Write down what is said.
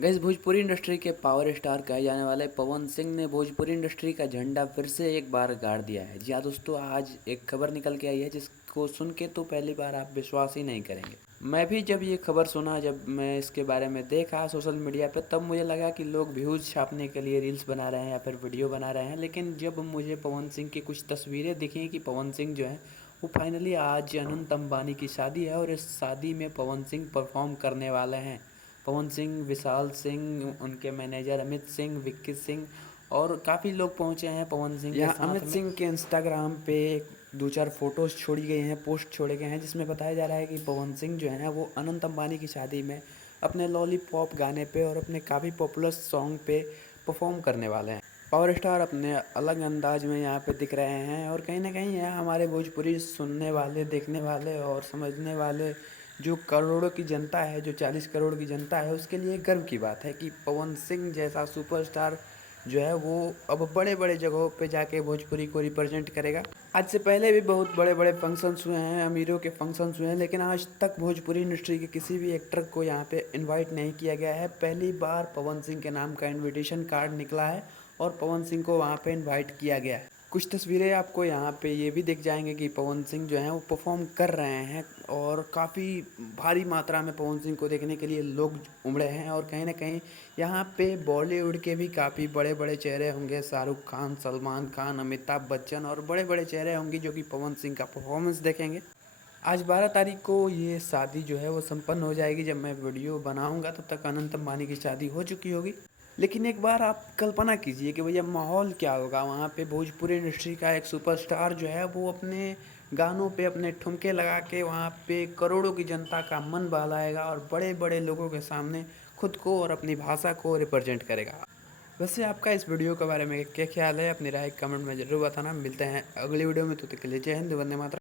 Guys, Bhojpuri industry के power star कहे जाने वाले पवन सिंह ने भोजपुरी इंडस्ट्री का झंडा फिर से एक बार गाड़ दिया है। जी हाँ दोस्तों, आज एक खबर निकल के आई है जिसको सुन के तो पहली बार आप विश्वास ही नहीं करेंगे। मैं भी जब ये खबर सुना, जब मैं इसके बारे में देखा सोशल मीडिया पे, तब मुझे लगा कि लोग व्यूज़ छापने के लिए रील्स बना रहे हैं या फिर वीडियो बना रहे हैं। लेकिन जब मुझे पवन सिंह की कुछ तस्वीरें दिखी कि पवन सिंह जो है वो फाइनली आज अनंत अंबानी की शादी है और इस शादी में पवन सिंह परफॉर्म करने वाले हैं। पवन सिंह, विशाल सिंह, उनके मैनेजर अमित सिंह, विक्की सिंह और काफ़ी लोग पहुंचे हैं पवन सिंह के साथ। अमित सिंह के इंस्टाग्राम पे दो चार फोटोज़ छोड़ी गई हैं, पोस्ट छोड़े गए हैं, जिसमें बताया जा रहा है कि पवन सिंह जो है वो अनंत अंबानी की शादी में अपने लॉलीपॉप गाने पे और अपने काफ़ी पॉपुलर सॉन्ग पे परफॉर्म करने वाले हैं। पावर स्टार अपने अलग अंदाज में यहाँ पे दिख रहे हैं और कहीं ना कहीं यह हमारे भोजपुरी सुनने वाले, देखने वाले और समझने वाले जो करोड़ों की जनता है, जो 40 करोड़ की जनता है, उसके लिए गर्व की बात है कि पवन सिंह जैसा सुपरस्टार जो है वो अब बड़े बड़े जगहों पे जाके भोजपुरी को रिप्रेजेंट करेगा। आज से पहले भी बहुत बड़े बड़े फंक्शंस हुए हैं, अमीरों के फंक्शंस हुए हैं, लेकिन आज तक भोजपुरी इंडस्ट्री के किसी भी एक्टर को यहाँ पे इनवाइट नहीं किया गया है। पहली बार पवन सिंह के नाम का इनविटेशन कार्ड निकला है और पवन सिंह को वहाँ पे इनवाइट किया गया है। कुछ तस्वीरें आपको यहाँ पे ये भी दिख जाएंगे कि पवन सिंह जो हैं वो परफॉर्म कर रहे हैं और काफ़ी भारी मात्रा में पवन सिंह को देखने के लिए लोग उमड़े हैं। और कहीं ना कहीं यहाँ पे बॉलीवुड के भी काफ़ी बड़े बड़े चेहरे होंगे, शाहरुख खान, सलमान खान, अमिताभ बच्चन और बड़े बड़े चेहरे होंगे जो कि पवन सिंह का परफॉर्मेंस देखेंगे। आज 12 तारीख को ये शादी जो है वो संपन्न हो जाएगी। जब मैं वीडियो बनाऊंगा तब तक अनंत अंबानी की शादी हो चुकी होगी। लेकिन एक बार आप कल्पना कीजिए कि भैया माहौल क्या होगा वहाँ पे। भोजपुरी इंडस्ट्री का एक सुपरस्टार जो है वो अपने गानों पे अपने ठुमके लगा के वहाँ पे करोड़ों की जनता का मन बहलाएगा और बड़े बड़े लोगों के सामने खुद को और अपनी भाषा को रिप्रेजेंट करेगा। वैसे आपका इस वीडियो के बारे में क्या ख्याल है? अपनी राय कमेंट में ज़रूर बताना। मिलते हैं अगली वीडियो में, तो तक के लिए जय हिंद, वंदे मातरम।